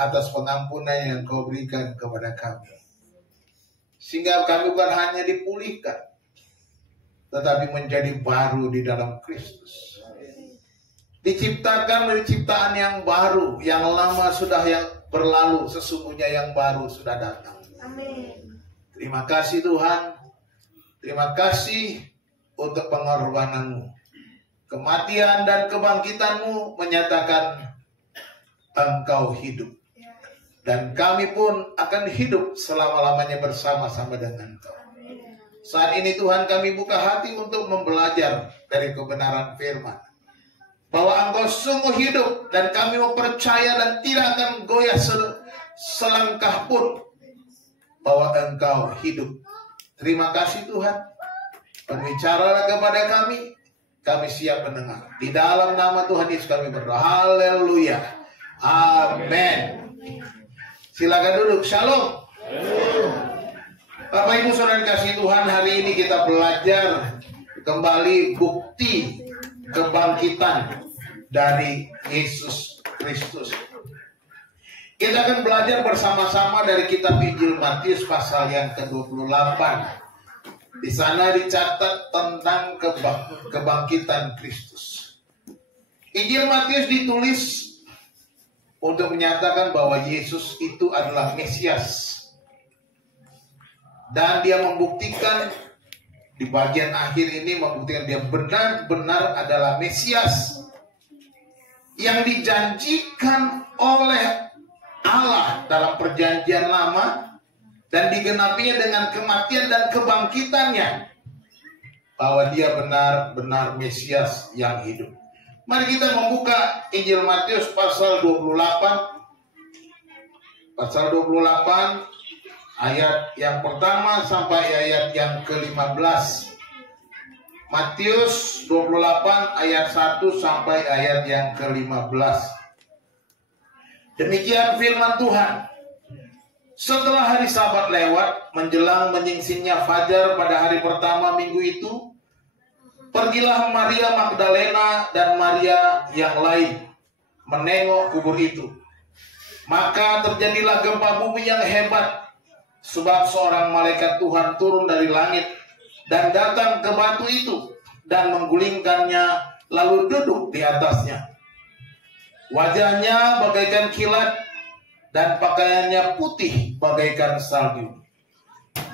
Atas pengampunan yang Kau berikan kepada kami, sehingga kami bukan hanya dipulihkan, tetapi menjadi baru di dalam Kristus. Diciptakan dari ciptaan yang baru, yang lama sudah yang berlalu, sesungguhnya yang baru sudah datang. Amin. Terima kasih Tuhan, terima kasih untuk pengorbanan-Mu. Kematian dan kebangkitan-Mu menyatakan Engkau hidup. Dan kami pun akan hidup selama-lamanya bersama-sama dengan Kau. Saat ini Tuhan, kami buka hati untuk membelajar dari kebenaran firman, bahwa Engkau sungguh hidup, dan kami mau percaya dan tidak akan goyah selangkah pun bahwa Engkau hidup. Terima kasih Tuhan. Berbicaralah kepada kami siap mendengar. Di dalam nama Tuhan Yesus kami berdoa. Haleluya. Amin. Silakan duduk. Shalom. Bapak Ibu Saudara kasih Tuhan, hari ini kita belajar kembali bukti kebangkitan dari Yesus Kristus. Kita akan belajar bersama-sama dari kitab Injil Matius pasal yang ke-28. Di sana dicatat tentang kebangkitan Kristus. Injil Matius ditulis untuk menyatakan bahwa Yesus itu adalah Mesias. Dan dia membuktikan di bagian akhir ini, membuktikan dia benar-benar adalah Mesias yang dijanjikan oleh Allah dalam perjanjian lama, dan digenapinya dengan kematian dan kebangkitannya, bahwa dia benar-benar Mesias yang hidup. Mari kita membuka Injil Matius pasal 28. Pasal 28 ayat yang pertama sampai ayat yang ke-15. Matius 28 ayat 1 sampai ayat yang ke-15. Demikian firman Tuhan. Setelah hari Sabat lewat, menjelang menyingsingnya fajar pada hari pertama minggu itu, pergilah Maria Magdalena dan Maria yang lain menengok kubur itu. Maka terjadilah gempa bumi yang hebat, sebab seorang malaikat Tuhan turun dari langit dan datang ke batu itu dan menggulingkannya, lalu duduk di atasnya. Wajahnya bagaikan kilat dan pakaiannya putih bagaikan salju.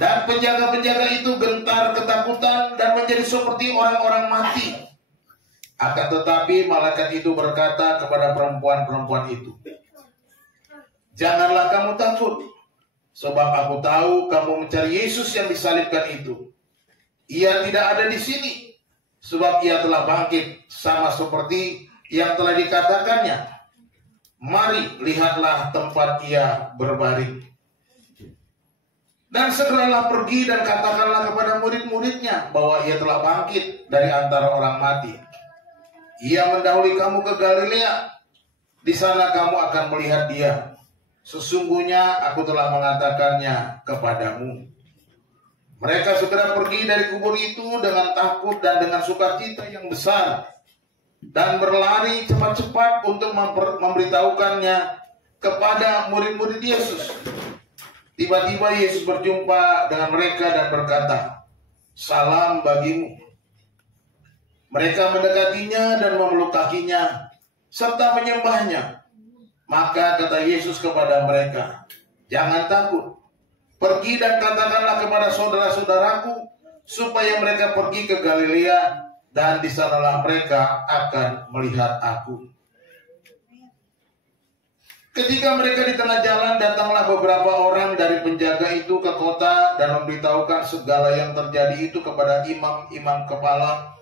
Dan penjaga-penjaga itu gentar ketakutan dan menjadi seperti orang-orang mati. Akan tetapi malaikat itu berkata kepada perempuan-perempuan itu, "Janganlah kamu takut, sebab aku tahu kamu mencari Yesus yang disalibkan itu. Ia tidak ada di sini, sebab ia telah bangkit sama seperti yang telah dikatakannya. Mari, lihatlah tempat ia berbaring. Dan segeralah pergi dan katakanlah kepada murid-muridnya bahwa ia telah bangkit dari antara orang mati. Ia mendahului kamu ke Galilea. Di sana kamu akan melihat dia. Sesungguhnya aku telah mengatakannya kepadamu." Mereka segera pergi dari kubur itu dengan takut dan dengan sukacita yang besar, dan berlari cepat-cepat untuk memberitahukannya kepada murid-murid Yesus. Tiba-tiba Yesus berjumpa dengan mereka dan berkata, "Salam bagimu." Mereka mendekatinya dan memeluk kakinya serta menyembahnya. Maka kata Yesus kepada mereka, "Jangan takut. Pergi dan katakanlah kepada saudara-saudaraku supaya mereka pergi ke Galilea, dan di sanalah mereka akan melihat aku. Ketika mereka di tengah jalan, datanglah beberapa orang dari penjaga itu ke kota dan memberitahukan segala yang terjadi itu kepada imam-imam kepala.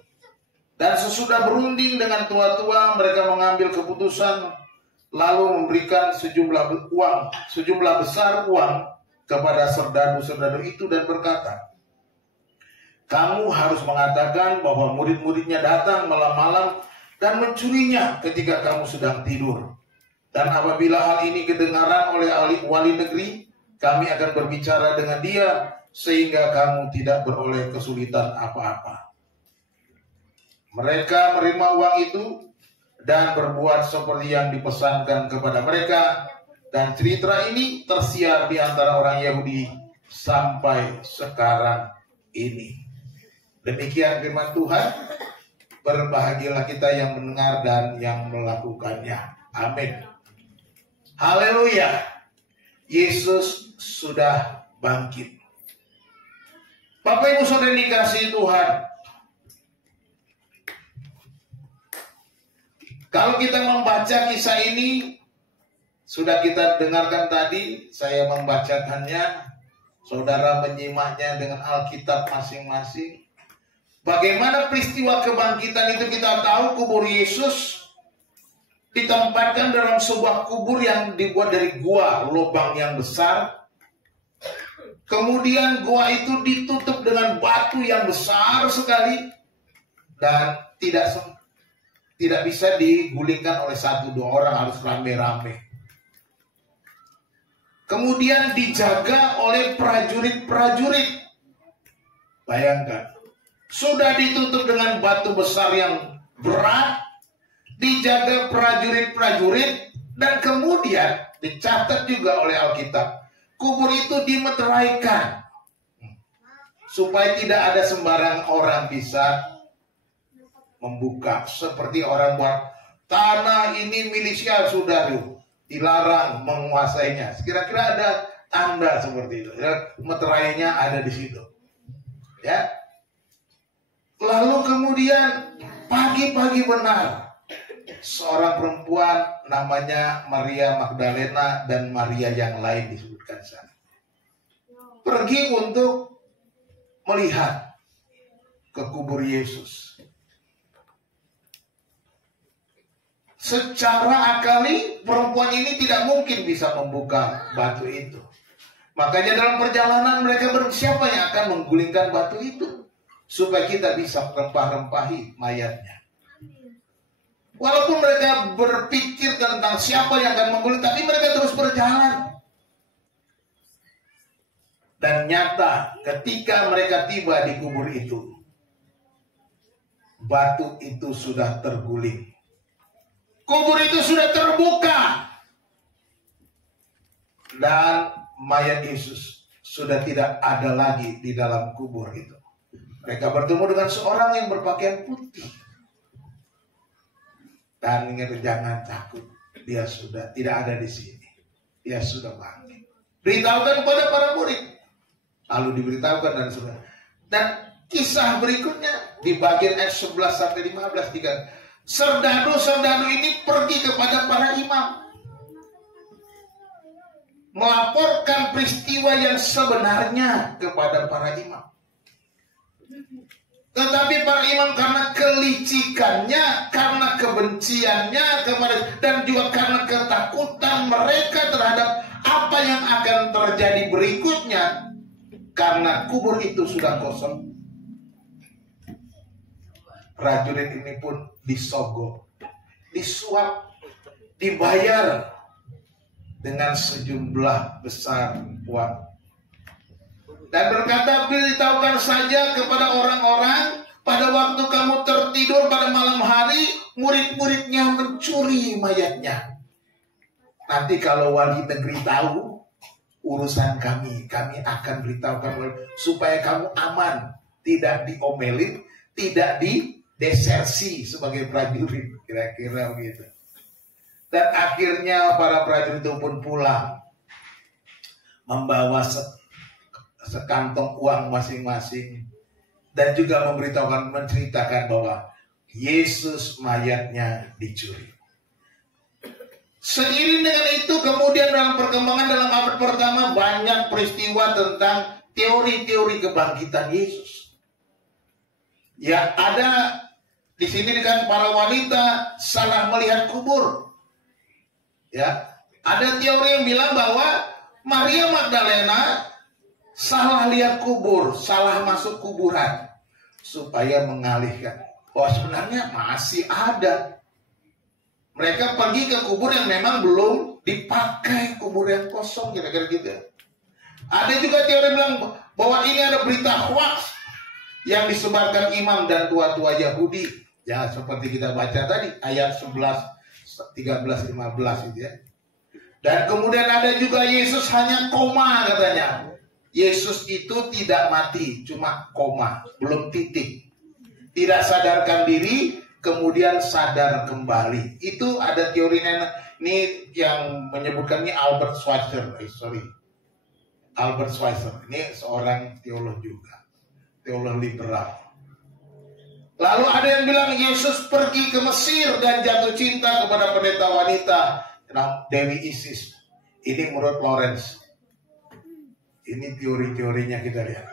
Dan sesudah berunding dengan tua-tua, mereka mengambil keputusan, lalu memberikan sejumlah besar uang kepada serdadu-serdadu itu dan berkata, kamu harus mengatakan bahwa murid-muridnya datang malam-malam dan mencurinya ketika kamu sedang tidur. Dan apabila hal ini kedengaran oleh wali negeri, kami akan berbicara dengan dia sehingga kamu tidak beroleh kesulitan apa-apa. Mereka menerima uang itu dan berbuat seperti yang dipesankan kepada mereka. Dan cerita ini tersiar di antara orang Yahudi sampai sekarang ini. Demikian firman Tuhan. Berbahagialah kita yang mendengar dan yang melakukannya. Amin. Haleluya. Yesus sudah bangkit. Bapak Ibu Saudara dikasihi Tuhan, kalau kita membaca kisah ini, sudah kita dengarkan tadi, saya membacakannya, saudara menyimaknya dengan Alkitab masing-masing. Bagaimana peristiwa kebangkitan itu kita tahu, kubur Yesus ditempatkan dalam sebuah kubur yang dibuat dari gua, lubang yang besar. Kemudian gua itu ditutup dengan batu yang besar sekali dan tidak bisa digulingkan oleh 1-2 orang, harus rame-rame. Kemudian dijaga oleh prajurit-prajurit. Bayangkan, sudah ditutup dengan batu besar yang berat, dijaga prajurit-prajurit, dan kemudian dicatat juga oleh Alkitab, kubur itu dimeteraikan supaya tidak ada sembarang orang bisa membuka. Seperti orang buat tanah ini milisial, saudara, dilarang menguasainya. Kira-kira ada tanda seperti itu. Meterainya ada di situ. Ya. Lalu kemudian pagi-pagi benar, seorang perempuan namanya Maria Magdalena dan Maria yang lain disebutkan sana, pergi untuk melihat ke kubur Yesus. Secara akali perempuan ini tidak mungkin bisa membuka batu itu. Makanya dalam perjalanan mereka siapa yang akan menggulingkan batu itu supaya kita bisa rempah-rempahi mayatnya. Walaupun mereka berpikir tentang siapa yang akan mengguling, tapi mereka terus berjalan. Dan nyata ketika mereka tiba di kubur itu, batu itu sudah terguling. Kubur itu sudah terbuka. Dan mayat Yesus sudah tidak ada lagi di dalam kubur itu. Mereka bertemu dengan seorang yang berpakaian putih. Dan ingat, jangan takut, dia sudah tidak ada di sini. Dia sudah bangkit. Beritahukan kepada para murid. Lalu diberitahukan dan sudah. Dan kisah berikutnya di bagian ayat 11 sampai 15 dikatakan, serdadu-serdadu ini pergi kepada para imam, melaporkan peristiwa yang sebenarnya kepada para imam. Tetapi para imam karena kelicikannya, karena kebenciannya kepada, dan juga karena ketakutan mereka terhadap apa yang akan terjadi berikutnya, karena kubur itu sudah kosong, prajurit ini pun disogok, disuap, dibayar dengan sejumlah besar uang. Dan berkata, beritahukan saja kepada orang-orang, pada waktu kamu tertidur pada malam hari, murid-muridnya mencuri mayatnya. Nanti kalau wali negeri tahu, urusan kami akan beritahukan supaya kamu aman, tidak diomelin, tidak didesersi sebagai prajurit, kira-kira begitu. Dan akhirnya para prajurit itu pun pulang, membawa sekantong uang masing-masing. dan juga menceritakan bahwa Yesus mayatnya dicuri. Seiring dengan itu kemudian dalam perkembangan dalam abad pertama banyak peristiwa tentang teori-teori kebangkitan Yesus. Ya, ada di sini kan para wanita salah melihat kubur. Ya, ada teori yang bilang bahwa Maria Magdalena salah lihat kubur, salah masuk kuburan supaya mengalihkan. Oh, sebenarnya masih ada. Mereka pergi ke kubur yang memang belum dipakai, kubur yang kosong, kira-kira gitu. Ada juga teori bilang bahwa ini ada berita hoax yang disebarkan imam dan tua-tua Yahudi. Ya, seperti kita baca tadi, ayat 11, 13, 15 itu ya. Dan kemudian ada juga Yesus hanya koma katanya. Yesus itu tidak mati, cuma koma, belum titik. Tidak sadarkan diri, kemudian sadar kembali. Itu ada teorinya. Ini yang menyebutkan ini Albert Schweitzer. Albert Schweitzer. Ini seorang teolog juga. Teolog liberal. Lalu ada yang bilang Yesus pergi ke Mesir dan jatuh cinta kepada pendeta wanita Dewi Isis. Ini menurut Lawrence. Ini teori-teorinya kita lihat.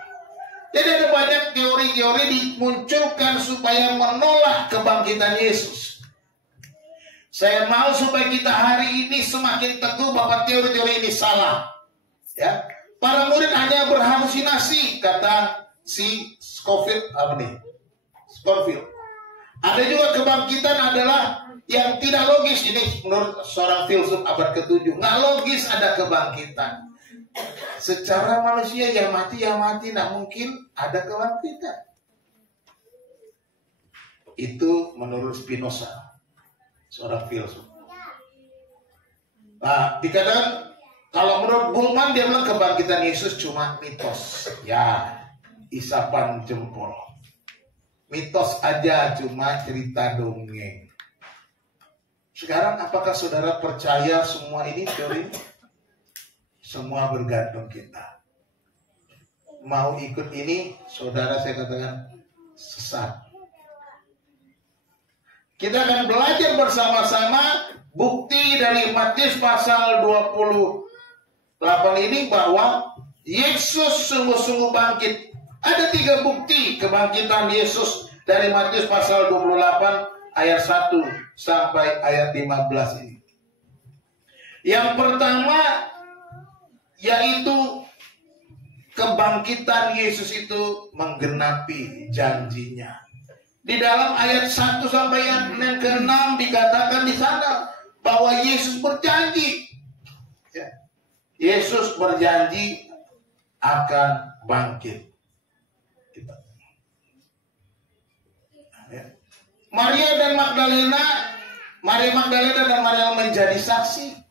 Jadi ada banyak teori-teori dimunculkan supaya menolak kebangkitan Yesus. Saya mau supaya kita hari ini semakin teguh bahwa teori-teori ini salah. Ya, para murid hanya berhalusinasi, kata si Scofield. Ada juga kebangkitan adalah yang tidak logis. Ini menurut seorang filsuf abad ke-7. Nggak logis ada kebangkitan. Secara manusia ya mati, nggak mungkin ada kebangkitan. Itu menurut Spinoza, seorang filsuf. Nah, dikatakan kalau menurut Bullman dia bilang kebangkitan Yesus cuma mitos. Ya, isapan jempol. Mitos aja, cuma cerita dongeng. Sekarang apakah saudara percaya semua ini teori? Semua bergantung kita. Mau ikut ini, saudara saya katakan sesat. Kita akan belajar bersama-sama bukti dari Matius pasal 28 ini bahwa Yesus sungguh-sungguh bangkit. Ada 3 bukti kebangkitan Yesus dari Matius pasal 28 ayat 1 sampai ayat 15 ini. Yang pertama yaitu kebangkitan Yesus itu menggenapi janjinya. Di dalam ayat 1 sampai yang ke-6 dikatakan di sana bahwa Yesus berjanji. Ya. Yesus berjanji akan bangkit. Ya. Maria Magdalena dan Maria menjadi saksi.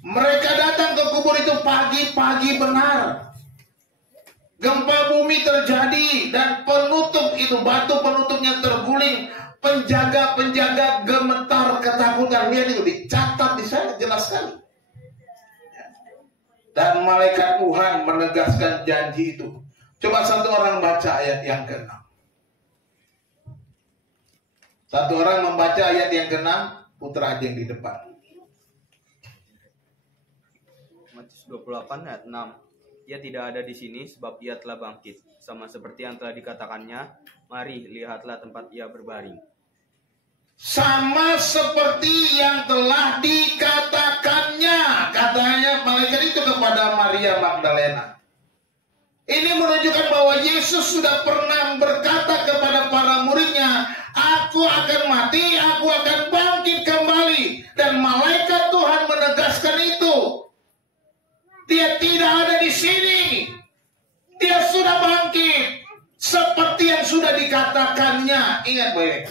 Mereka datang ke kubur itu pagi-pagi benar. Gempa bumi terjadi dan penutup itu, batu penutupnya terguling. Penjaga-penjaga gemetar ketakutan. Lihat itu dicatat di sana jelas sekali. Dan malaikat Tuhan menegaskan janji itu. Coba satu orang baca ayat yang ke-6. Satu orang membaca ayat yang ke-6, putra aja yang di depan. 28 ayat 6. Ia tidak ada di sini sebab ia telah bangkit, sama seperti yang telah dikatakannya. Mari lihatlah tempat ia berbaring. Sama seperti yang telah dikatakannya, katanya malaikat itu kepada Maria Magdalena. Ini menunjukkan bahwa Yesus sudah pernah berkata kepada para muridnya, aku akan mati, aku akan bangkit kembali. Dan malaikat Tuhan menegaskan itu. Dia tidak ada di sini. Dia sudah bangkit. Seperti yang sudah dikatakannya. Ingat baik.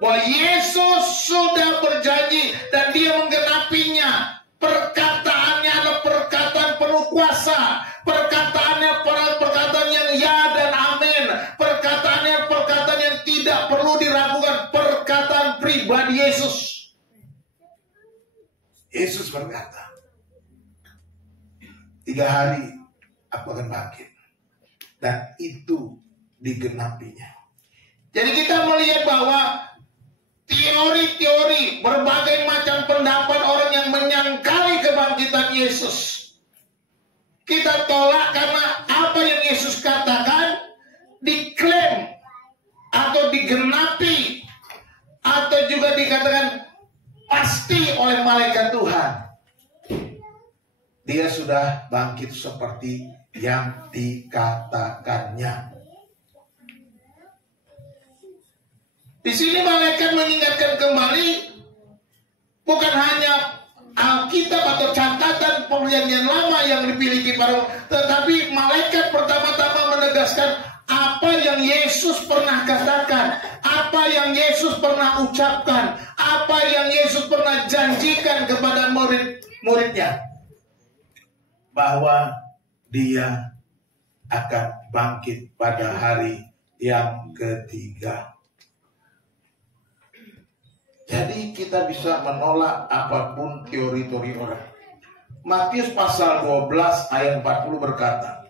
Bahwa Yesus sudah berjanji. Dan dia menggenapinya. Perkataannya adalah perkataan penuh kuasa. Perkataannya perkataan yang ya dan amin. Perkataannya perkataan yang tidak perlu diragukan. Perkataan pribadi Yesus. Yesus berkata, 3 hari aku akan bangkit. dan itu digenapinya. Jadi kita melihat bahwa teori-teori, berbagai macam pendapat orang yang menyangkali kebangkitan Yesus, kita tolak karena apa yang Yesus katakan diklaim atau digenapi atau juga dikatakan pasti oleh malaikat Tuhan. Dia sudah bangkit seperti yang dikatakannya. Di sini malaikat mengingatkan kembali bukan hanya Alkitab atau catatan perjanjian lama yang dimiliki para, tetapi malaikat pertama-tama menegaskan apa yang Yesus pernah katakan, apa yang Yesus pernah ucapkan, apa yang Yesus pernah janjikan kepada murid-muridnya, bahwa dia akan bangkit pada hari yang ketiga. Jadi kita bisa menolak apapun teori-teori orang. Matius pasal 12 ayat 40 berkata,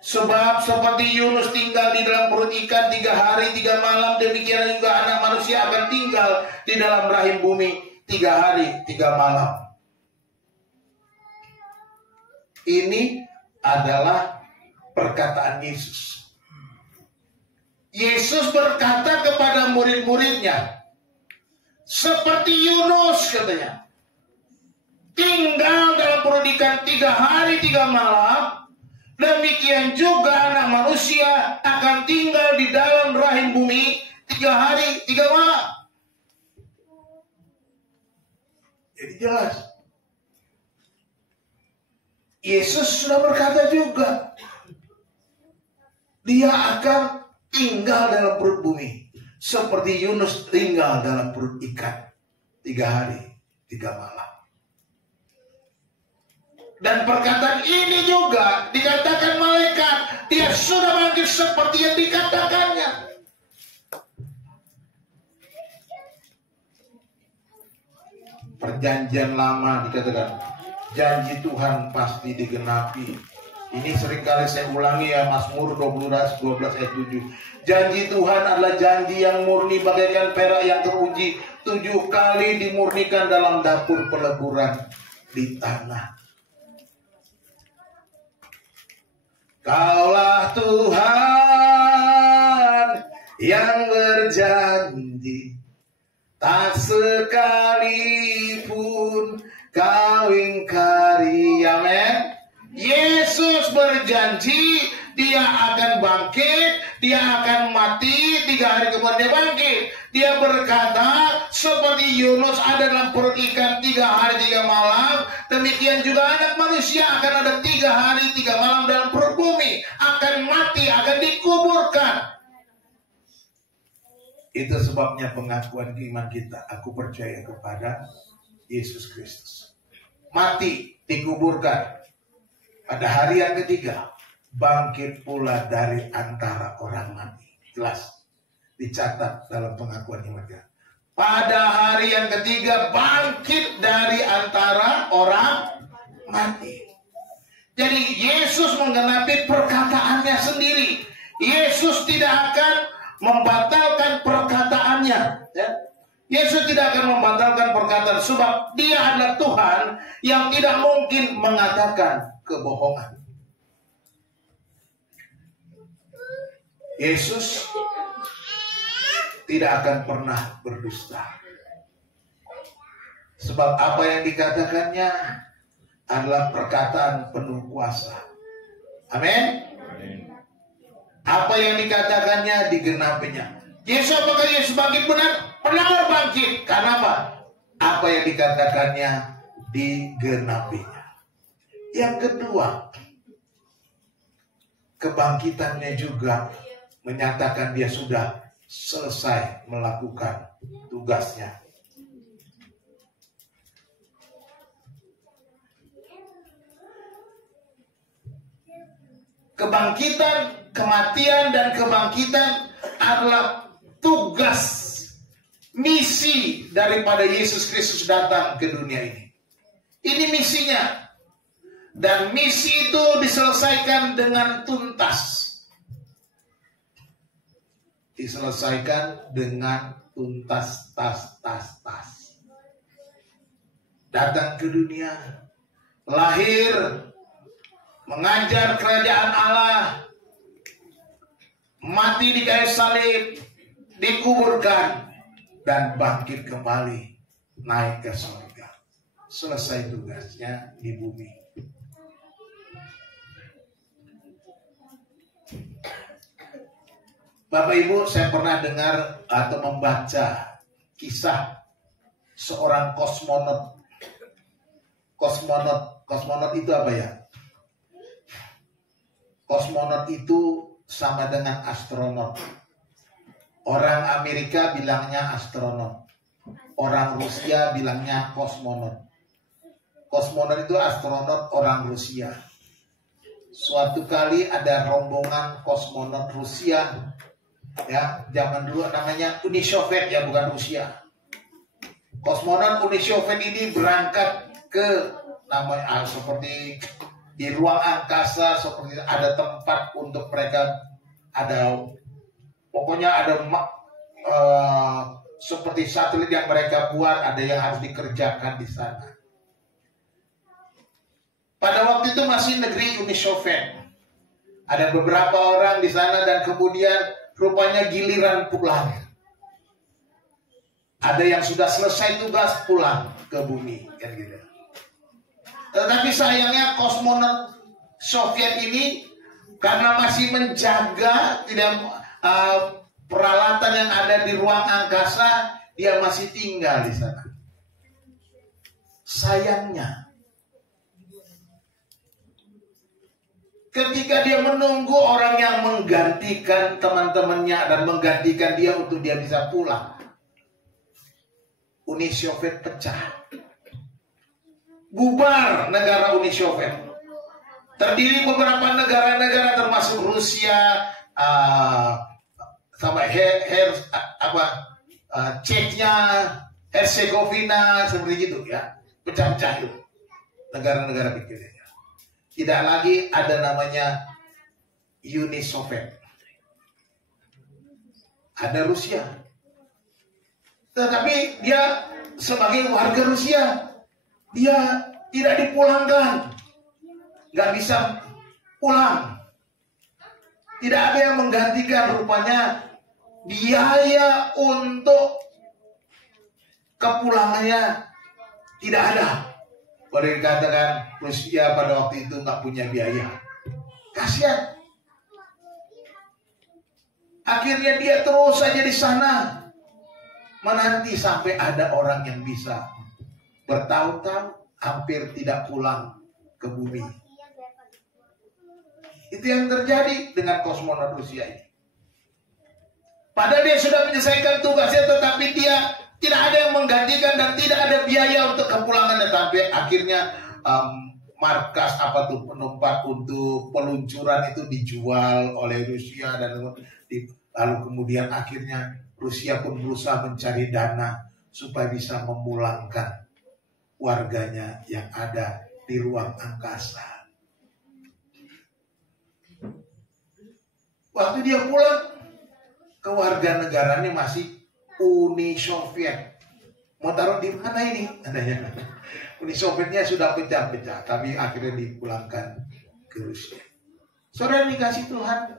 sebab seperti Yunus tinggal di dalam perut ikan 3 hari 3 malam, demikian juga anak manusia akan tinggal di dalam rahim bumi 3 hari 3 malam. Ini adalah perkataan Yesus. Yesus berkata kepada murid-muridnya, seperti Yunus katanya, tinggal dalam perut ikan 3 hari 3 malam, demikian juga anak manusia akan tinggal di dalam rahim bumi 3 hari 3 malam. Jadi jelas, Yesus sudah berkata juga, dia akan tinggal dalam perut bumi seperti Yunus tinggal dalam perut ikan 3 hari 3 malam. Dan perkataan ini juga dikatakan malaikat, dia sudah bangkit seperti yang dikatakannya. Perjanjian lama dikatakan janji Tuhan pasti digenapi. Ini seringkali saya ulangi ya, Mazmur 12 ayat 7. Janji Tuhan adalah janji yang murni bagaikan perak yang teruji, 7 kali dimurnikan dalam dapur peleburan di tanah. Kaulah Tuhan yang berjanji, tak sekalipun kau ingkari. Amin. Yesus berjanji dia akan bangkit, dia akan mati, 3 hari kemudian dia bangkit. Dia berkata seperti Yunus ada dalam perut ikan 3 hari 3 malam, demikian juga anak manusia akan ada 3 hari 3 malam dalam perut bumi, akan mati, akan dikuburkan. Itu sebabnya pengakuan iman kita, aku percaya kepada Yesus Kristus. Mati, dikuburkan. Pada hari yang ketiga, bangkit pula dari antara orang mati. Jelas, dicatat dalam pengakuan iman kita. Pada hari yang ketiga, bangkit dari antara orang mati. Jadi Yesus menggenapi perkataannya sendiri. Yesus tidak akan membatalkan perkataannya. Ya. Yesus tidak akan membatalkan perkataan, sebab dia adalah Tuhan yang tidak mungkin mengatakan kebohongan. Yesus tidak akan pernah berdusta. Sebab apa yang dikatakannya adalah perkataan penuh kuasa. Amin. Apa yang dikatakannya digenapinya. Yesus, apakah Yesus bangkit benar? Benar bangkit. Karena apa? Apa yang dikatakannya digenapinya. Yang kedua, kebangkitannya juga menyatakan dia sudah selesai melakukan tugasnya. Kebangkitan, kematian dan kebangkitan adalah tugas, misi daripada Yesus Kristus datang ke dunia ini. Ini misinya. Dan misi itu diselesaikan dengan tuntas. diselesaikan dengan tuntas, tas. Datang ke dunia, lahir, mengajar kerajaan Allah, mati di kayu salib, dikuburkan, dan bangkit kembali, naik ke surga. Selesai tugasnya di bumi. Bapak Ibu, saya pernah dengar atau membaca kisah seorang kosmonot. Kosmonot itu apa ya? Kosmonot itu sama dengan astronot. Orang Amerika bilangnya astronot. Orang Rusia bilangnya kosmonot. Kosmonot itu astronot orang Rusia. Suatu kali ada rombongan kosmonot Rusia, ya, zaman dulu namanya Uni Soviet, ya, bukan Rusia. Kosmonot Uni Soviet ini berangkat ke namanya seperti di ruang angkasa, seperti ada tempat untuk mereka, ada pokoknya ada seperti satelit yang mereka buat, ada yang harus dikerjakan di sana. Pada waktu itu masih negeri Uni Soviet. Ada beberapa orang di sana dan kemudian rupanya giliran pulang. Ada yang sudah selesai tugas pulang ke bumi, kan gitu. Tetapi sayangnya kosmonot Soviet ini karena masih menjaga peralatan yang ada di ruang angkasa, dia masih tinggal di sana. Sayangnya, ketika dia menunggu orang yang menggantikan teman-temannya dan menggantikan dia untuk dia bisa pulang, Uni Soviet pecah. Bubar negara Uni Soviet. Terdiri beberapa negara-negara termasuk Rusia, sama Chechnya, Herzegovina, seperti itu, ya. Pecah-pecah itu negara-negara kecilnya. Tidak lagi ada namanya Uni Soviet. Ada Rusia. Tetapi dia sebagai warga Rusia, dia tidak dipulangkan, nggak bisa pulang. Tidak ada yang menggantikan, rupanya biaya untuk kepulangannya tidak ada. Boleh dikatakan Rusia pada waktu itu nggak punya biaya. Kasihan. Akhirnya dia terus saja di sana, menanti sampai ada orang yang bisa bertahun-tahun hampir tidak pulang ke bumi. Itu yang terjadi dengan kosmonot Rusia ini. Padahal dia sudah menyelesaikan tugasnya, tetapi dia tidak ada yang menggantikan dan tidak ada biaya untuk kepulangannya. Sampai akhirnya markas tempat untuk peluncuran itu dijual oleh Rusia, dan lalu kemudian akhirnya Rusia pun berusaha mencari dana supaya bisa memulangkan warganya yang ada di ruang angkasa. Waktu dia pulang, kewarganegaranya masih Uni Soviet. Mau taruh di mana ini? Adanya Uni Sovietnya sudah pecah-pecah, tapi akhirnya dipulangkan ke Rusia. Saudara dikasih Tuhan,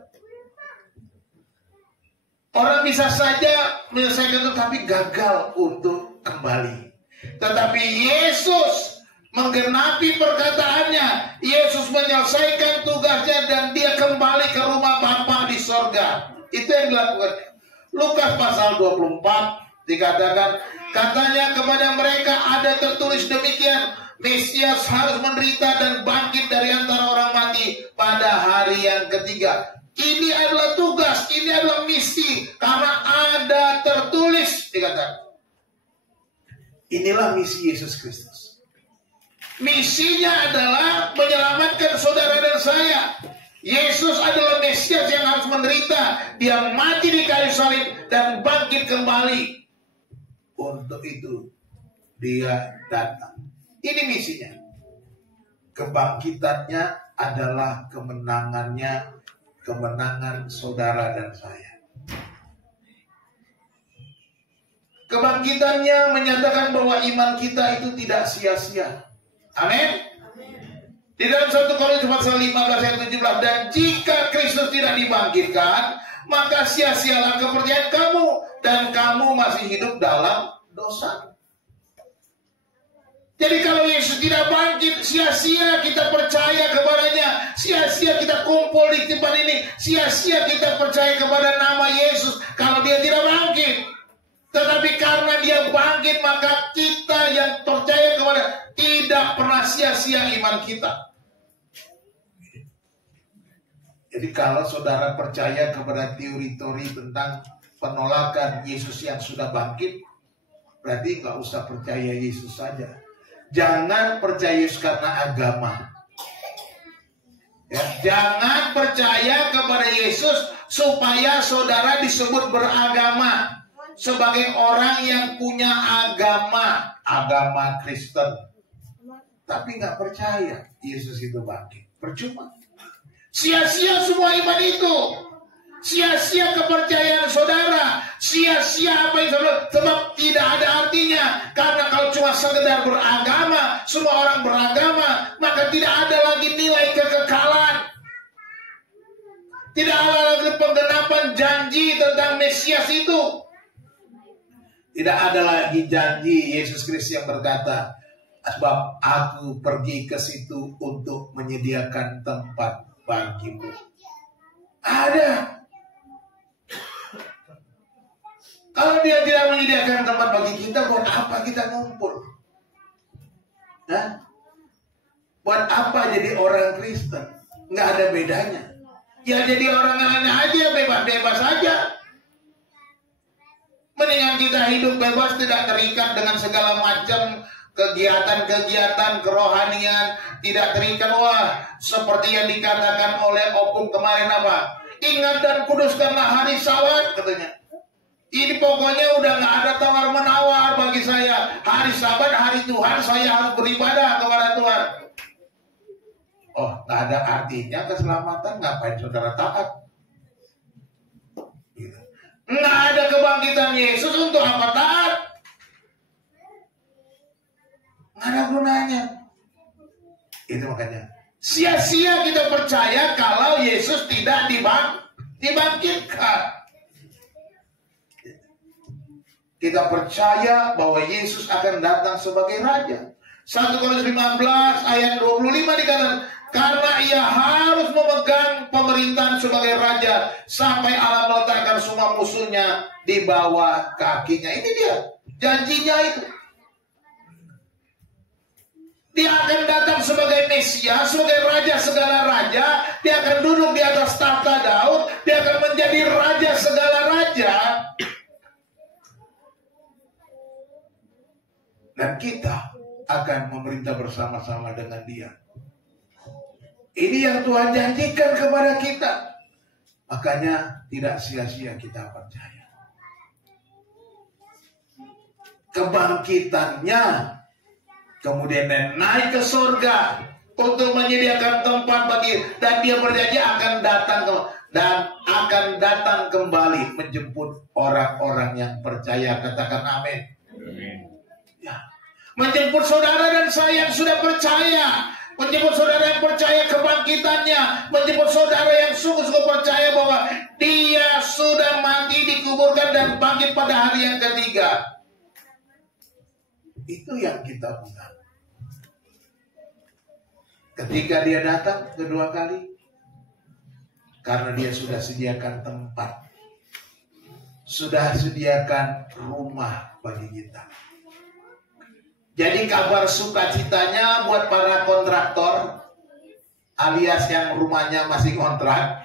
orang bisa saja menyelesaikan itu, tapi gagal untuk kembali. Tetapi Yesus menggenapi perkataannya. Yesus menyelesaikan tugasnya dan dia kembali ke rumah Bapa di sorga. Itu yang dilakukan. Lukas pasal 24 dikatakan, katanya kepada mereka ada tertulis demikian, Mesias harus menderita dan bangkit dari antara orang mati pada hari yang ketiga. Ini adalah tugas, ini adalah misi, karena ada tertulis dikatakan. Inilah misi Yesus Kristus. Misinya adalah menyelamatkan saudara dan saya. Yesus adalah Mesias yang harus menderita. Dia mati di kayu salib dan bangkit kembali. Untuk itu dia datang. Ini misinya. Kebangkitannya adalah kemenangan saudara dan saya. Kebangkitannya menyatakan bahwa iman kita itu tidak sia-sia. Amin. Di dalam 1 Korintus pasal 15 ayat 17, dan jika Kristus tidak dibangkitkan, maka sia-sialah kepercayaan kamu, dan kamu masih hidup dalam dosa. Jadi kalau Yesus tidak bangkit, sia-sia kita percaya kepadanya, sia-sia kita kumpul di tempat ini, sia-sia kita percaya kepada nama Yesus kalau dia tidak bangkit. Tetapi karena dia bangkit, maka kita yang percaya kepada tidak pernah sia-sia iman kita. Jadi kalau saudara percaya kepada teori-teori tentang penolakan Yesus yang sudah bangkit, berarti nggak usah percaya Yesus saja. Jangan percaya Yesus karena agama. Ya, jangan percaya kepada Yesus supaya saudara disebut beragama. Sebagai orang yang punya agama Kristen. Tapi nggak percaya Yesus itu bangkit. Percuma. Sia-sia semua iman itu. Sia-sia kepercayaan saudara. Sia-sia apa yang saudara. Sebab tidak ada artinya. Karena kalau cuma sekedar beragama, semua orang beragama, maka tidak ada lagi nilai kekekalan. Tidak ada lagi penggenapan janji tentang Mesias itu. Tidak ada lagi janji Yesus Kristus yang berkata, sebab aku pergi ke situ untuk menyediakan tempat bagimu. Ada. Kalau dia tidak menyediakan tempat bagi kita, buat apa kita ngumpul? Hah? Buat apa jadi orang Kristen? Nggak ada bedanya. Ya jadi orang lain aja, bebas-bebas aja. Mendingan kita hidup bebas, tidak terikat dengan segala macam kegiatan-kegiatan kerohanian, tidak terikat. Wah, seperti yang dikatakan oleh Opung kemarin apa? Ingat dan kuduskanlah hari Sabat, katanya. Ini pokoknya udah nggak ada tawar-menawar bagi saya. Hari Sabat, hari Tuhan, saya harus beribadah kepada Tuhan. Oh, nggak ada artinya keselamatan, ngapain saudara taat? Gitu. Nggak ada kebangkitan Yesus, untuk apa taat? Nggak ada gunanya. Itu makanya sia-sia kita percaya kalau Yesus tidak dibangkitkan. Kita percaya bahwa Yesus akan datang sebagai Raja. 1 Korintus 15 ayat 25 dikatakan, karena ia harus memegang pemerintahan sebagai Raja sampai Allah meletakkan semua musuhnya di bawah kakinya. Ini dia janjinya itu. Dia akan datang sebagai Mesias, sebagai Raja segala raja. Dia akan duduk di atas tahta Daud. Dia akan menjadi Raja segala raja. Dan kita akan memerintah bersama-sama dengan dia. Ini yang Tuhan janjikan kepada kita. Makanya tidak sia-sia kita percaya. Kebangkitannya, kemudian dia naik ke surga untuk menyediakan tempat bagi, dan dia berjanji akan datang kembali menjemput orang-orang yang percaya. Katakan amin. Ya. Menjemput saudara dan saya yang sudah percaya, menjemput saudara yang percaya kebangkitannya, menjemput saudara yang sungguh-sungguh percaya bahwa dia sudah mati, dikuburkan dan bangkit pada hari yang ketiga. Itu yang kita pegang. Ketika dia datang kedua kali, karena dia sudah sediakan tempat, sudah sediakan rumah bagi kita. Jadi kabar sukacitanya buat para kontraktor, alias yang rumahnya masih kontrak,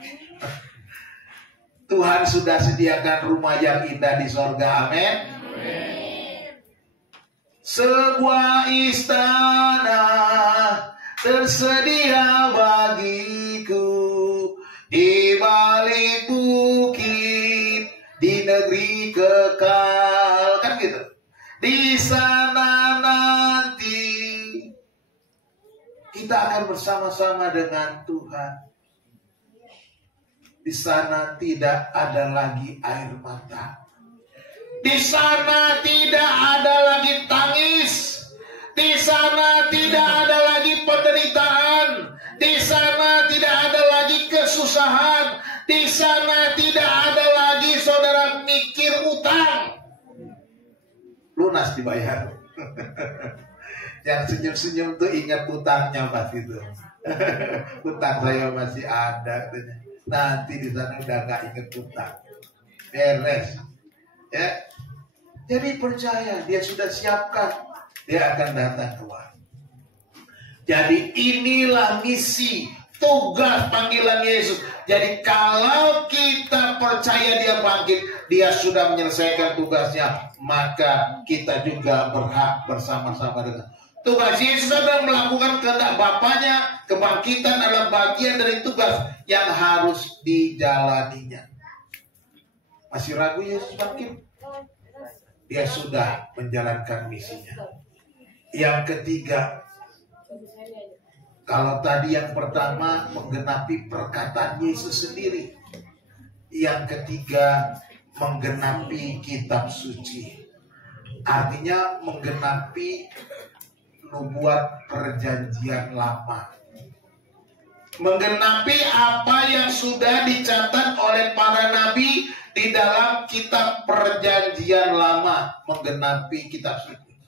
Tuhan sudah sediakan rumah yang indah di sorga. Amin. Sebuah istana tersedia bagiku di balik bukit di negeri kekal, kan gitu. Di sana nanti kita akan bersama-sama dengan Tuhan. Di sana tidak ada lagi air mata. Di sana tidak ada lagi tangis. Di sana tidak ada lagi penderitaan. Di sana tidak ada lagi kesusahan. Di sana tidak ada lagi saudara mikir utang. Lunas dibayar. Yang senyum-senyum tuh ingat utangnya pasti itu. Utang saya masih ada. Nanti di sana udah gak ingat utang. Beres. Ya. Jadi percaya, dia sudah siapkan, dia akan datang kembali. Jadi inilah misi, tugas panggilan Yesus. Jadi kalau kita percaya dia bangkit, dia sudah menyelesaikan tugasnya, maka kita juga berhak bersama-sama dengan. Tugas Yesus adalah melakukan kehendak Bapaknya. Kebangkitan adalah bagian dari tugas yang harus dijalaninya. Masih ragu Yesus bangkit? Dia sudah menjalankan misinya. Yang ketiga, kalau tadi yang pertama menggenapi perkataan Yesus sendiri, yang ketiga menggenapi kitab suci. Artinya menggenapi nubuat perjanjian lama. Menggenapi apa yang sudah dicatat oleh para nabi di dalam kitab perjanjian lama, menggenapi kitab suci.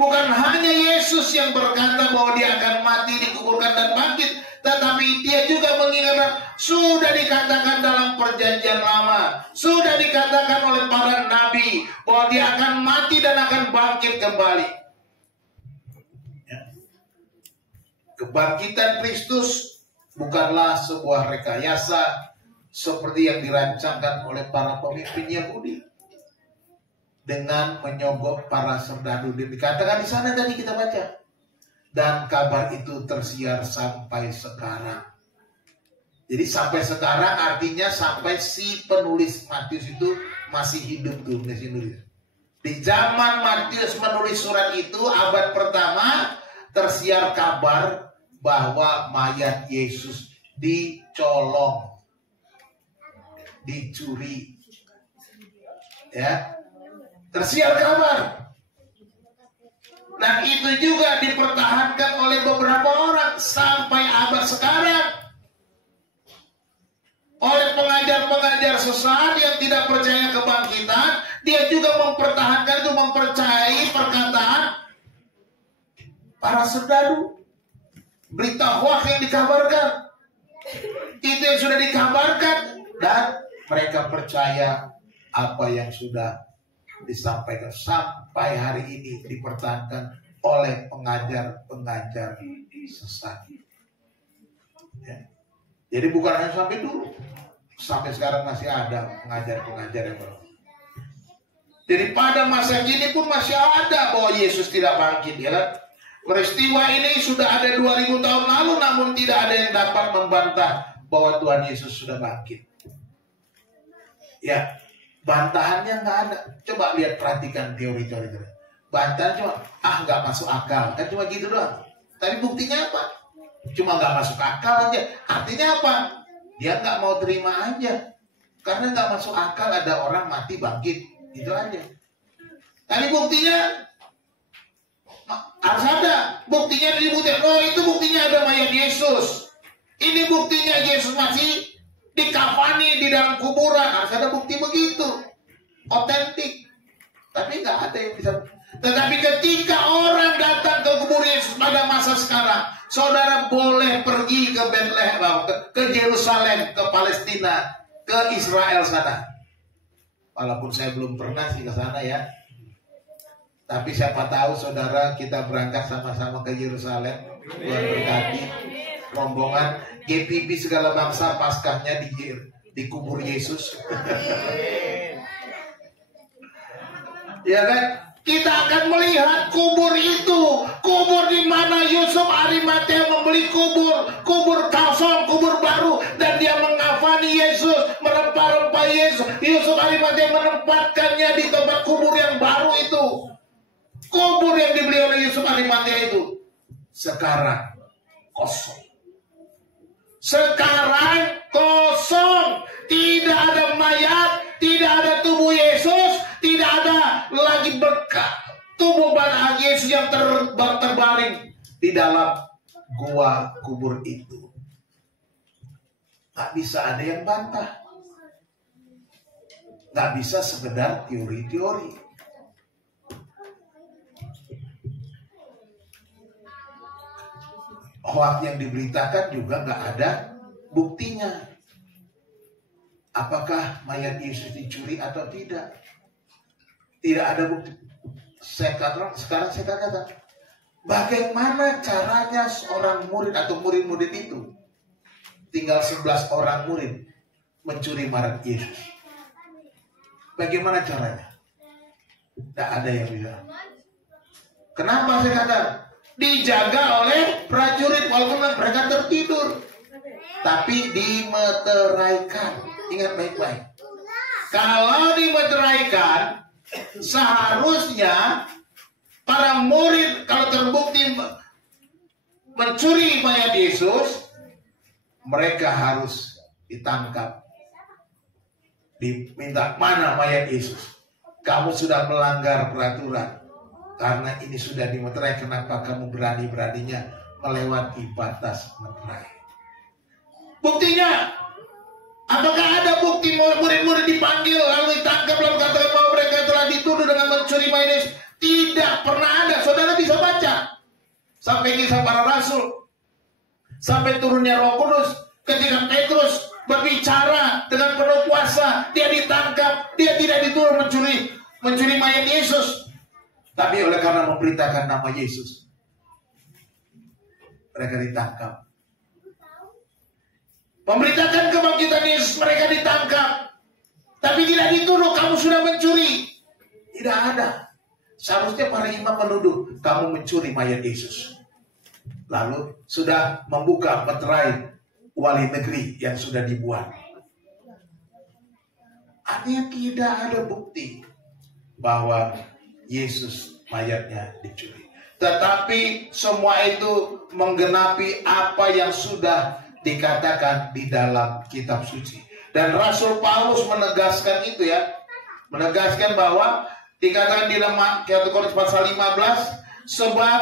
Bukan hanya Yesus yang berkata bahwa dia akan mati, dikuburkan dan bangkit, tetapi dia juga mengingatkan sudah dikatakan dalam perjanjian lama, sudah dikatakan oleh para nabi bahwa dia akan mati dan akan bangkit kembali. Kebangkitan Kristus bukanlah sebuah rekayasa seperti yang dirancangkan oleh para pemimpin Yahudi dengan menyogok para serdadu. Dikatakan di sana tadi kita baca, dan kabar itu tersiar sampai sekarang. Jadi sampai sekarang artinya sampai si penulis Matius itu masih hidup tuh, masih nulis. Di zaman Matius menulis surat itu abad pertama, tersiar kabar bahwa mayat Yesus dicolong, dicuri, ya, tersiar kabar. Nah itu juga dipertahankan oleh beberapa orang sampai abad sekarang oleh pengajar-pengajar sesat yang tidak percaya kebangkitan. Dia juga mempertahankan itu, mempercayai perkataan para serdadu, berita hoax yang dikabarkan, itu yang sudah dikabarkan. Dan mereka percaya apa yang sudah disampaikan sampai hari ini dipertahankan oleh pengajar-pengajar sesat. Ya. Jadi bukan hanya sampai dulu, sampai sekarang masih ada pengajar-pengajar yang baru. Jadi pada masa kini pun masih ada bahwa Yesus tidak bangkit, ya kan? Peristiwa ini sudah ada 2000 tahun lalu, namun tidak ada yang dapat membantah bahwa Tuhan Yesus sudah bangkit. Ya, bantahannya nggak ada. Coba lihat, perhatikan teori-teori. Bantahan cuma, nggak masuk akal. Kan cuma gitu doang. Tapi buktinya apa? Cuma nggak masuk akal aja. Artinya apa? Dia nggak mau terima aja. Karena nggak masuk akal ada orang mati bangkit. Itu aja. Tapi buktinya harus ada. Buktinya dibuktikan. Oh, itu buktinya ada mayat Yesus. Ini buktinya Yesus masih dikafani di dalam kuburan. Harus ada bukti begitu, otentik. Tapi nggak ada yang bisa. Tetapi ketika orang datang ke kubur Yesus pada masa sekarang, saudara boleh pergi ke Bethlehem, ke Yerusalem, ke Palestina, ke Israel sana. Walaupun saya belum pernah sih ke sana ya. Tapi siapa tahu saudara, kita berangkat sama-sama ke Yerusalem, Tuhan berkati. Rombongan GPB segala bangsa Paskahnya di kubur Yesus. Ya kan? Kita akan melihat kubur itu, kubur di mana Yusuf Arimatea membeli kubur kosong, kubur baru, dan dia mengafani Yesus, merempah-rempah Yesus. Yusuf Arimatea menempatkannya di tempat kubur yang baru itu. Kubur yang dibeli oleh Yusuf Arimatea itu sekarang kosong. Sekarang kosong, tidak ada mayat, tidak ada tubuh Yesus, tidak ada yang terbaring di dalam gua kubur itu. Nggak bisa ada yang bantah. Nggak bisa sekedar teori-teori. Hoak yang diberitakan juga nggak ada buktinya. Apakah mayat Yesus dicuri atau tidak? Tidak ada bukti. Sekarang saya katakan, bagaimana caranya seorang murid atau murid-murid itu, tinggal 11 orang murid, mencuri mayat Yesus? Bagaimana caranya? Tidak ada yang bisa. Kenapa saya katakan? Dijaga oleh prajurit walaupun mereka tertidur, tapi dimeteraikan. Ingat baik-baik. Kalau dimeteraikan, seharusnya para murid kalau terbukti mencuri mayat Yesus, mereka harus ditangkap. Diminta, mana mayat Yesus? Kamu sudah melanggar peraturan. Karena ini sudah dimeterai, kenapa kamu berani-beraninya melewati batas meterai? Buktinya, apakah ada bukti murid-murid dipanggil lalu ditangkap lalu katakan bahwa mereka telah dituduh dengan mencuri mayat Yesus? Tidak pernah ada. Saudara bisa baca sampai kisah para rasul, sampai turunnya Roh Kudus. Ketika Petrus berbicara dengan penuh kuasa, dia ditangkap. Dia tidak dituduh mencuri mayat Yesus, tapi oleh karena memberitakan nama Yesus, mereka ditangkap. Memberitakan kebangkitan Yesus, mereka ditangkap, tapi tidak dituduh kamu sudah mencuri. Tidak ada. Seharusnya para imam menuduh kamu mencuri mayat Yesus, lalu sudah membuka meterai wali negeri yang sudah dibuat. Artinya tidak ada bukti bahwa Yesus mayatnya dicuri. Tetapi semua itu menggenapi apa yang sudah dikatakan di dalam kitab suci. Dan Rasul Paulus menegaskan itu ya. Menegaskan bahwa dikatakan di dalam 1 Korintus pasal 15, sebab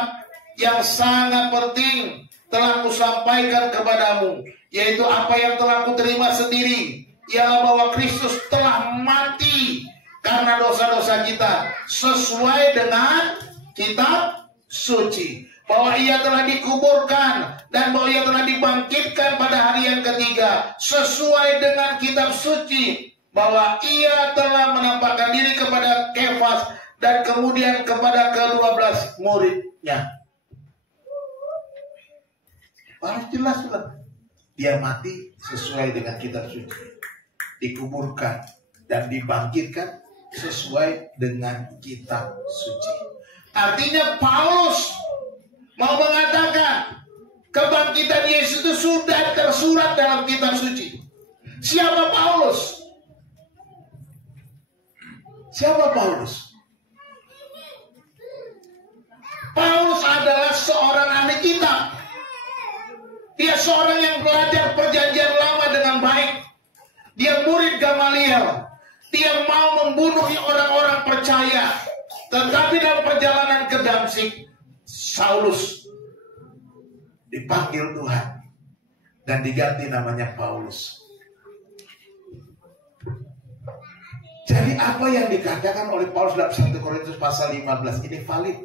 yang sangat penting telah kusampaikan kepadamu, yaitu apa yang telah kuterima sendiri, ialah bahwa Kristus telah mati karena dosa-dosa kita sesuai dengan kitab suci, bahwa ia telah dikuburkan dan bahwa ia telah dibangkitkan pada hari yang ketiga sesuai dengan kitab suci, bahwa ia telah menampakkan diri kepada Kefas dan kemudian kepada ke-12 muridnya. Harus jelas kan? Dia mati sesuai dengan kitab suci, dikuburkan dan dibangkitkan sesuai dengan kitab suci. Artinya Paulus mau mengatakan kebangkitan Yesus itu sudah tersurat dalam kitab suci. Siapa Paulus? Siapa Paulus? Paulus adalah seorang ahli kitab. Dia seorang yang belajar perjanjian lama dengan baik. Dia murid Gamaliel. Dia mau membunuh orang-orang percaya. Tetapi dalam perjalanan ke Damsyik, Saulus dipanggil Tuhan dan diganti namanya Paulus. Jadi apa yang dikatakan oleh Paulus dalam 1 Korintus pasal 15 ini valid.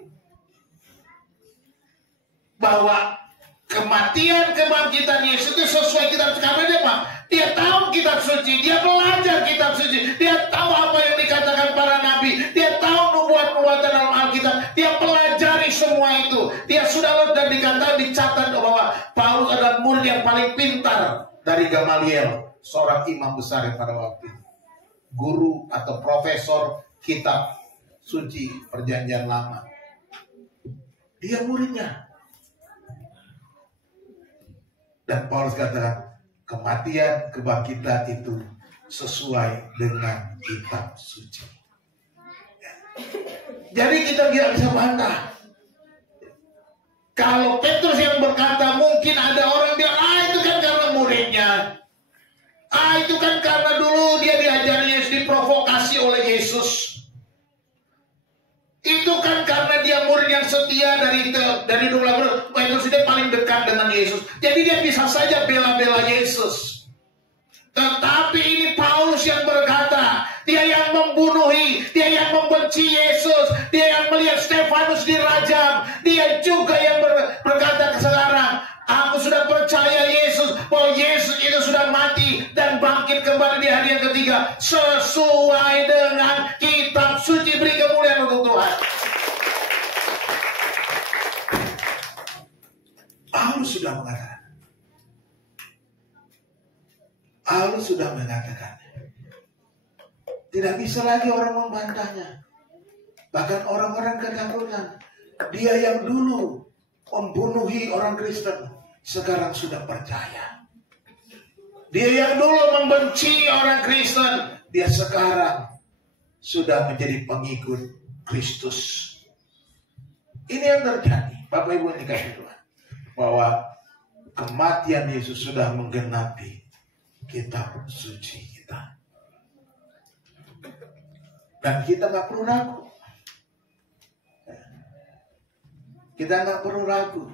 Bahwa kematian kebangkitan Yesus itu sesuai kitab suci. Karena dia apa? Dia tahu kitab suci, dia belajar kitab suci, dia tahu apa yang dikatakan para nabi, dia tahu nubuat-nubuatan dalam Alkitab, dia pelajari semua itu. Dia sudah dan dikatakan dicatat bahwa Paulus adalah murid yang paling pintar dari Gamaliel, seorang imam besar yang pada waktu itu, guru atau profesor kitab suci perjanjian lama. Dia muridnya. Dan Paulus katakan kematian, kebangkitan itu sesuai dengan kitab suci. Jadi kita tidak bisa bantah. Kalau Petrus yang berkata, mungkin ada orang bilang, itu kan karena muridnya. Itu kan karena dulu dia diajari Yesus, diprovokasi oleh Yesus. Itu itu kan karena dia murid yang setia dari dulu. Petrus dia paling dekat dengan Yesus. Jadi dia bisa saja bela-bela Yesus. Tetapi ini Paulus yang berkata, dia yang membunuhi, dia yang membenci Yesus, dia yang melihat Stefanus dirajam, dia juga yang berkata sekarang, aku sudah percaya Yesus, bahwa Yesus itu sudah mati dan bangkit kembali di hari yang ketiga sesuai dengan kitab suci. Beri kemuliaan untuk Tuhan. Paulus sudah mengatakan, tidak bisa lagi orang membantahnya. Bahkan orang-orang ketakutan. Dia yang dulu membunuhi orang Kristen, sekarang sudah percaya. Dia yang dulu membenci orang Kristen, dia sekarang sudah menjadi pengikut Kristus. Ini yang terjadi, Bapak Ibu yang dikasihi Tuhan, bahwa kematian Yesus sudah menggenapi kitab suci kita. Dan kita nggak perlu ragu. Kita nggak perlu ragu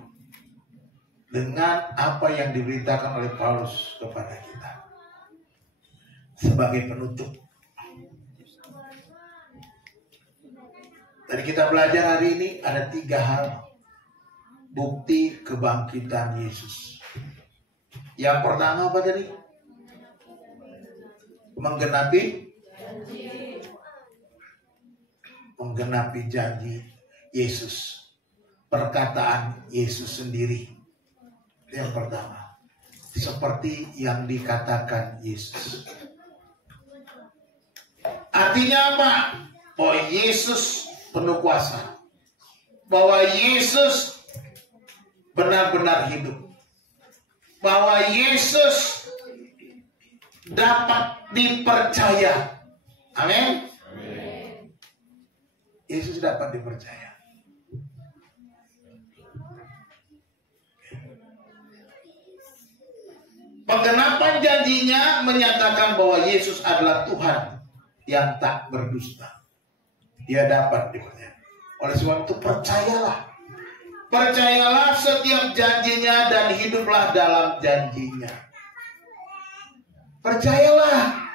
dengan apa yang diberitakan oleh Paulus kepada kita sebagai penutup. Dari kita belajar hari ini ada 3 hal bukti kebangkitan Yesus. Yang pertama apa tadi? Menggenapi janji Yesus, perkataan Yesus sendiri. Yang pertama, seperti yang dikatakan Yesus. Artinya apa? Bahwa Yesus penuh kuasa, bahwa Yesus benar-benar hidup, bahwa Yesus dapat dipercaya. Amin. Yesus dapat dipercaya. Penggenapan janjinya menyatakan bahwa Yesus adalah Tuhan yang tak berdusta. Dia dapat dipercaya. Oleh sebab itu percayalah. Percayalah setiap janjinya dan hiduplah dalam janjinya. Percayalah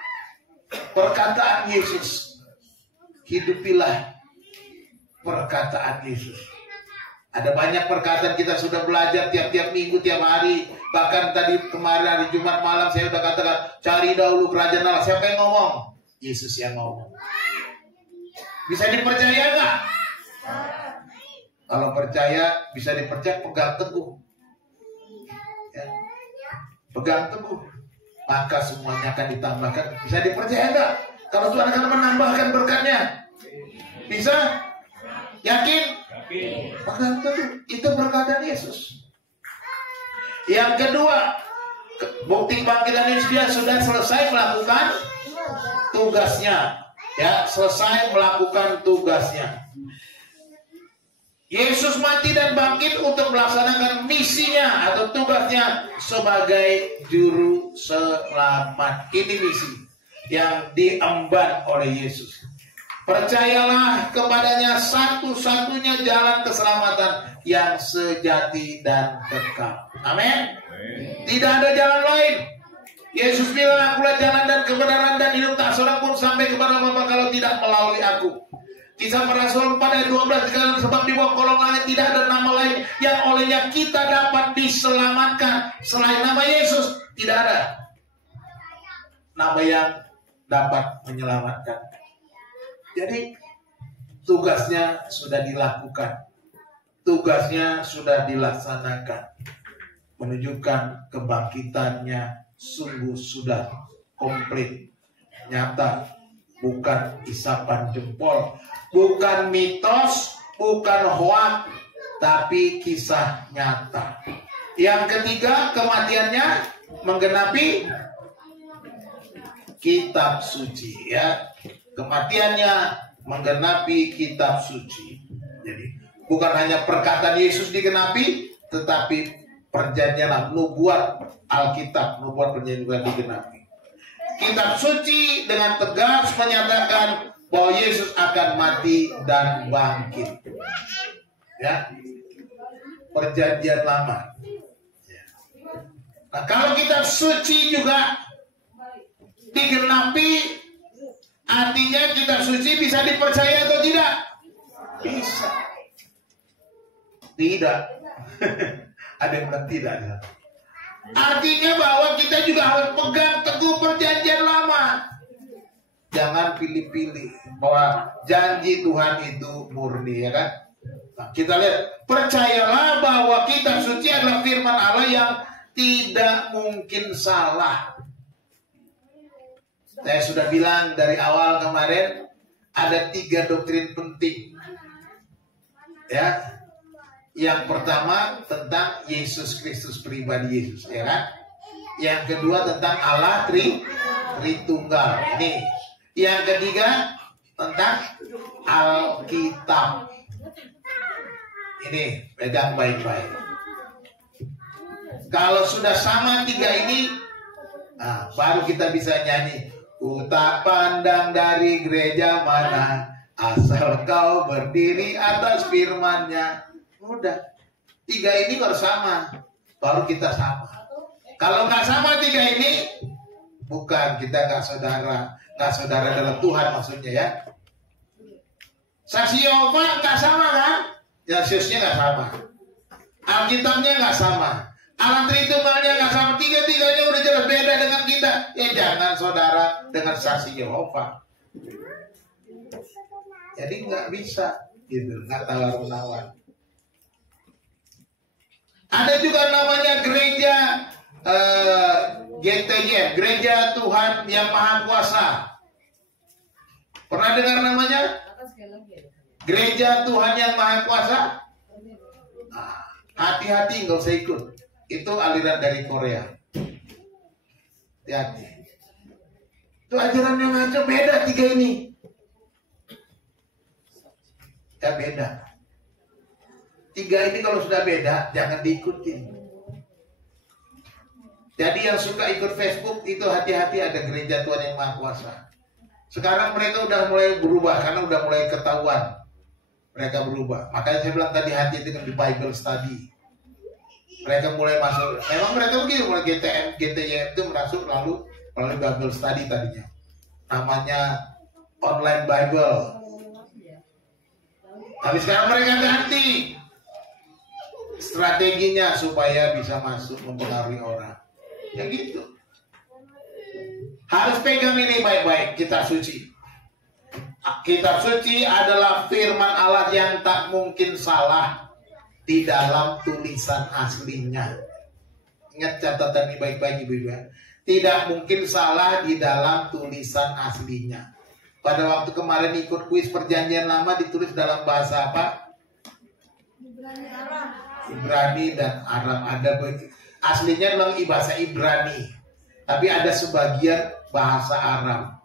perkataan Yesus. Hidupilah perkataan Yesus. Ada banyak perkataan kita sudah belajar tiap-tiap minggu, tiap hari. Bahkan tadi kemarin hari Jumat malam saya sudah katakan, cari dahulu kerajaan Allah. Siapa yang ngomong? Yesus yang ngomong. Bisa dipercaya nggak? Kalau percaya, bisa dipercaya, pegang teguh. Ya. Pegang teguh. Maka semuanya akan ditambahkan. Bisa dipercaya nggak? Kalau Tuhan akan menambahkan berkatnya. Bisa? Yakin? Pegang teguh. Itu perkataan Yesus. Yang kedua, bukti kebangkitan Yesus, dia sudah selesai melakukan tugasnya. Ya, selesai melakukan tugasnya. Yesus mati dan bangkit untuk melaksanakan misinya atau tugasnya sebagai juru selamat. Ini misi yang diemban oleh Yesus. Percayalah kepadanya, satu-satunya jalan keselamatan yang sejati dan kekal. Amin. Tidak ada jalan lain. Yesus bilang, akulah jalan dan kebenaran dan hidup, tak seorang pun sampai kepada Bapa kalau tidak melalui aku. Kisah para Rasul 4 ayat 12 dikatakan, sebab di bawah kolong langit tidak ada nama lain yang olehnya kita dapat diselamatkan selain nama Yesus. Tidak ada nama yang dapat menyelamatkan. Jadi tugasnya sudah dilakukan, tugasnya sudah dilaksanakan, menunjukkan kebangkitannya sungguh sudah komplit, nyata, bukan isapan jempol, bukan mitos, bukan hoak, tapi kisah nyata. Yang ketiga, kematiannya menggenapi kitab suci, ya. Kematiannya menggenapi kitab suci. Jadi bukan hanya perkataan Yesus digenapi, tetapi perjanjian nubuat Alkitab, nubuat perjanjian juga digenapi. Kitab suci dengan tegas menyatakan bahwa Yesus akan mati dan bangkit. Ya, perjanjian lama. Nah, kalau kitab suci juga digenapi, artinya kitab suci bisa dipercaya atau tidak? Bisa. Tidak. Ada yang bilang tidak. Artinya bahwa kita juga harus pegang teguh perjanjian lama. Jangan pilih-pilih bahwa janji Tuhan itu murni, ya kan? Nah, kita lihat, percayalah bahwa kitab suci adalah firman Allah yang tidak mungkin salah. Saya sudah bilang dari awal kemarin, ada 3 doktrin penting. Ya, yang pertama tentang Yesus Kristus, pribadi Yesus, ya kan? Yang kedua tentang Allah Tritunggal. Ini. Yang ketiga tentang Alkitab. Ini pegang baik-baik. Kalau sudah sama 3 ini, nah, baru kita bisa nyanyi. Ku tak pandang dari gereja mana, asal kau berdiri atas firman-Nya. Udah. 3 ini kalau sama, baru kita sama. Kalau nggak sama 3 ini, bukan, kita nggak saudara. Nggak saudara dalam Tuhan maksudnya, ya. Saksi Yehova nggak sama kan? Yesusnya nggak sama. Alkitabnya nggak sama. Allah Tritunggalnya nggak sama. 3-tiganya udah jelas beda dengan kita. Ya jangan saudara dengan saksi Yehova. Jadi nggak bisa, gitu, nggak tawar-menawar. Ada juga namanya gereja GTY, Gereja Tuhan Yang Maha Kuasa. Pernah dengar namanya? Gereja Tuhan Yang Maha Kuasa? Nah, hati-hati nggak usah ikut. Itu aliran dari Korea. Hati-hati. Itu ajaran yang ngaco, beda 3 ini. Ya beda. 3 ini kalau sudah beda, jangan diikutin. Jadi yang suka ikut Facebook itu hati-hati, ada Gereja Tuhan Yang Maha Kuasa. Sekarang mereka udah mulai berubah karena udah mulai ketahuan. Mereka berubah. Makanya saya bilang tadi hati-hati dengan di Bible study. Mereka mulai masuk. Memang mereka begitu, mulai GTY itu masuk lalu melalui Bible study tadinya. Namanya online Bible. Tapi sekarang mereka ganti strateginya supaya bisa masuk mempengaruhi orang. Ya gitu. Harus pegang ini baik-baik, kitab suci. Kitab suci adalah firman Allah yang tak mungkin salah di dalam tulisan aslinya. Ingat catatan ini baik-baik, Ibu-ibu. Tidak mungkin salah di dalam tulisan aslinya. Pada waktu kemarin ikut kuis perjanjian lama ditulis dalam bahasa apa? Ibrani dan Aram. Ada aslinya dalam bahasa Ibrani. Tapi ada sebagian bahasa Aram.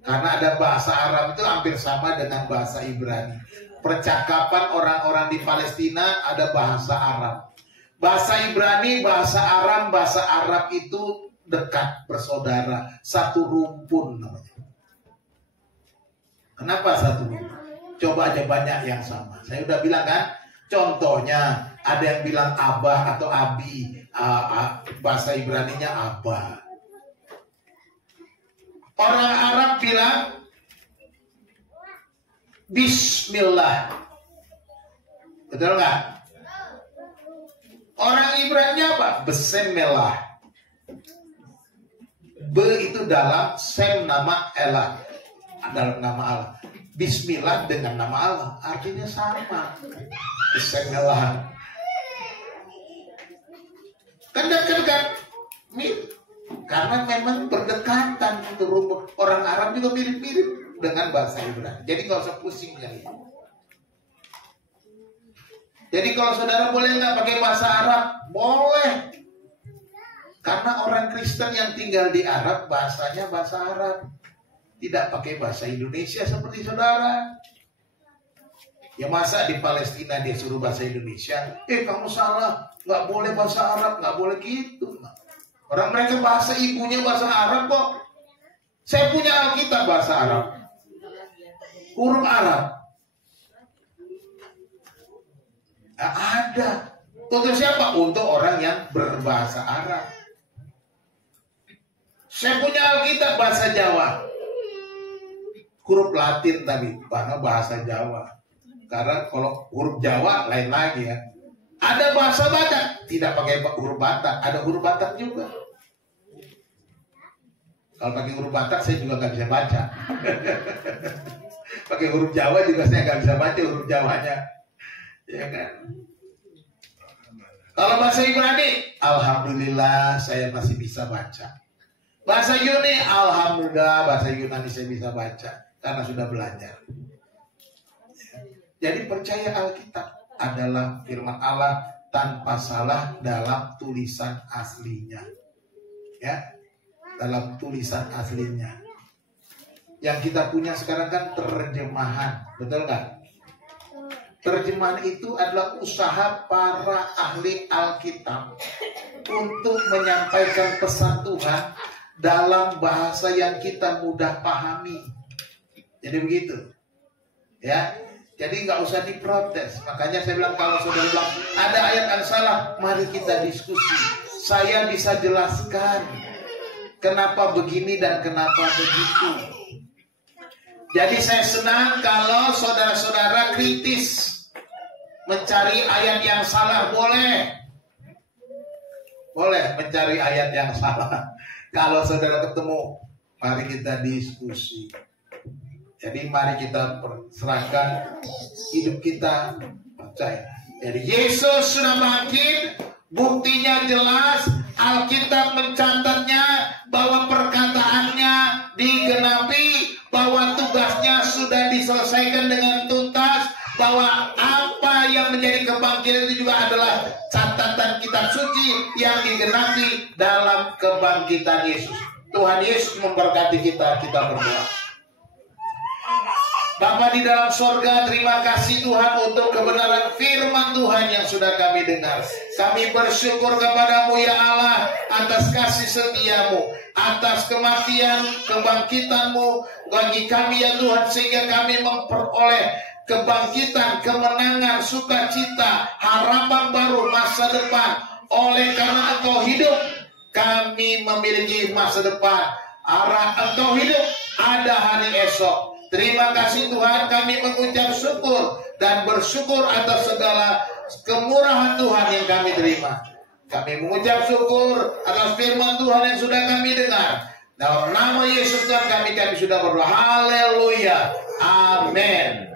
Karena ada bahasa Aram itu hampir sama dengan bahasa Ibrani. Percakapan orang-orang di Palestina ada bahasa Aram. Bahasa Ibrani, bahasa Aram, bahasa Arab itu dekat, bersaudara. Satu rumpun namanya. Kenapa satu rumpun? Coba aja banyak yang sama. Saya udah bilang kan, contohnya ada yang bilang abah atau abi. Bahasa Ibraninya abah. Orang Arab bilang Bismillah. Betul nggak? Orang Ibrani apa? Besemelah. Be itu dalam, sem nama Elah, dalam nama Allah. Bismillah dengan nama Allah, artinya sama. Besemelah. Kan dekat, mirip. Karena memang berdekatan itu rumput. Orang Arab juga mirip-mirip dengan bahasa Ibrani. Jadi nggak usah pusing ya. Jadi kalau saudara boleh nggak pakai bahasa Arab? Boleh. Karena orang Kristen yang tinggal di Arab bahasanya bahasa Arab. Tidak pakai bahasa Indonesia seperti saudara. Ya masa di Palestina dia suruh bahasa Indonesia? Kamu salah. Nggak boleh bahasa Arab. Nggak boleh gitu. Orang mereka bahasa ibunya bahasa Arab kok. Saya punya Alkitab bahasa Arab. huruf Arab. Nah, ada. Untuk siapa? Untuk orang yang berbahasa Arab. Saya punya Alkitab bahasa Jawa. Huruf Latin tadi, karena bahasa Jawa. Karena kalau huruf Jawa lain lagi ya. Ada bahasa Batak, tidak pakai huruf Batak. Ada huruf Batak juga. Kalau pakai huruf Batak saya juga nggak bisa baca. Pakai huruf Jawa juga saya nggak bisa baca huruf Jawanya. Ya kan? Kalau bahasa Ibrani, alhamdulillah saya masih bisa baca. Bahasa Yunani, alhamdulillah bahasa Yunani saya bisa baca karena sudah belajar. Jadi percaya Alkitab adalah firman Allah tanpa salah dalam tulisan aslinya. Ya, dalam tulisan aslinya. Yang kita punya sekarang kan terjemahan, betul kan? Terjemahan itu adalah usaha para ahli Alkitab untuk menyampaikan pesan Tuhan dalam bahasa yang kita mudah pahami. Jadi begitu, ya. Jadi nggak usah diprotes. Makanya saya bilang kalau saudara bilang ada ayat yang salah, mari kita diskusi. Saya bisa jelaskan kenapa begini dan kenapa begitu. Jadi saya senang kalau saudara-saudara kritis mencari ayat yang salah, boleh mencari ayat yang salah. Kalau saudara ketemu, mari kita diskusi. Jadi mari kita serahkan hidup kita percaya. Jadi Yesus sudah bangkit, buktinya jelas. Alkitab mencatatnya bahwa perkataannya digenapi, bahwa tugasnya sudah diselesaikan dengan tuntas, bahwa apa yang menjadi kebangkitan itu juga adalah catatan kitab suci yang digenapi dalam kebangkitan Yesus. Tuhan Yesus memberkati kita berdoa. Bapa di dalam sorga, terima kasih Tuhan untuk kebenaran firman Tuhan yang sudah kami dengar. Kami bersyukur kepadamu ya Allah atas kasih setiamu, atas kematian, kebangkitanmu bagi kami ya Tuhan, sehingga kami memperoleh kebangkitan, kemenangan, sukacita, harapan baru, masa depan. Oleh karena Engkau hidup, kami memiliki masa depan. Arah Engkau hidup, ada hari esok. Terima kasih Tuhan, kami mengucap syukur dan bersyukur atas segala kemurahan Tuhan yang kami terima. Kami mengucap syukur atas firman Tuhan yang sudah kami dengar. Dalam nama Yesus Tuhan kami sudah berdoa. Haleluya. Amin.